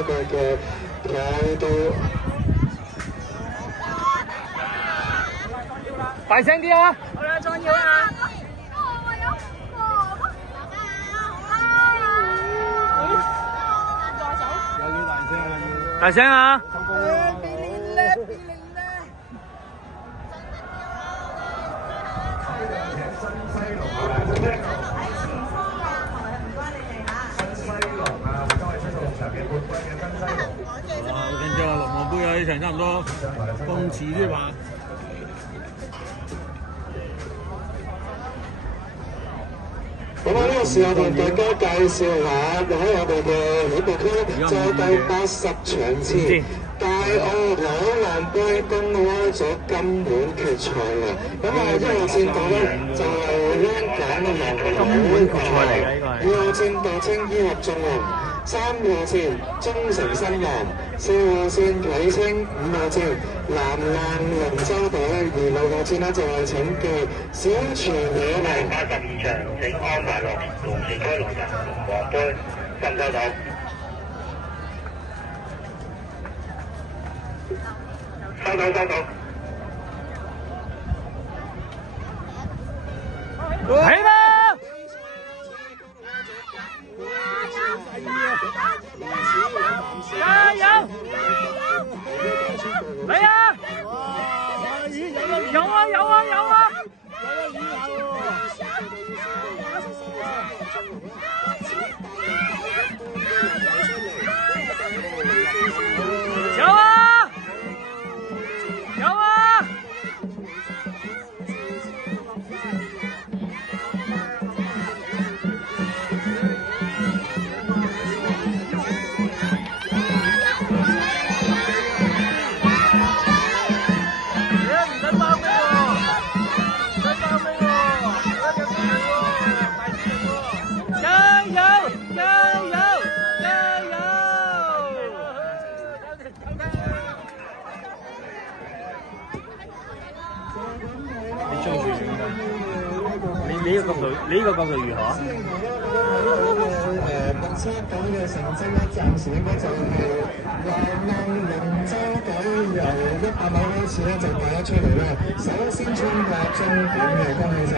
一個嘅態度。大聲啲啊！好啦，裝要啦！大聲啊！我見咗龍門杯啊！呢場差唔多咁遲啲吧。咁啊，呢個時候同大家介紹下喺我哋嘅起步區，就係第80場次大澳兩岸杯公開咗今年決賽啦。咁啊，1號戰隊咧就係香港嘅龍門，2號戰道青衣合眾龍，3號戰中誠新浪，4號戰啟青，5號戰南岸龍舟隊，而6號戰咧就係請記小泉野龍。82場，請安排落龍旗區龍人龍王杯，收唔收到？收到收到。起啦！加油！嚟啊！有啊有啊有啊！有啊！有啊！你呢個角度如何？目測到嘅成績咧，暫時應該就係南岸龍舟隊由100米開始咧就帶咗出嚟啦，首先衝破終點嘅，恭喜晒！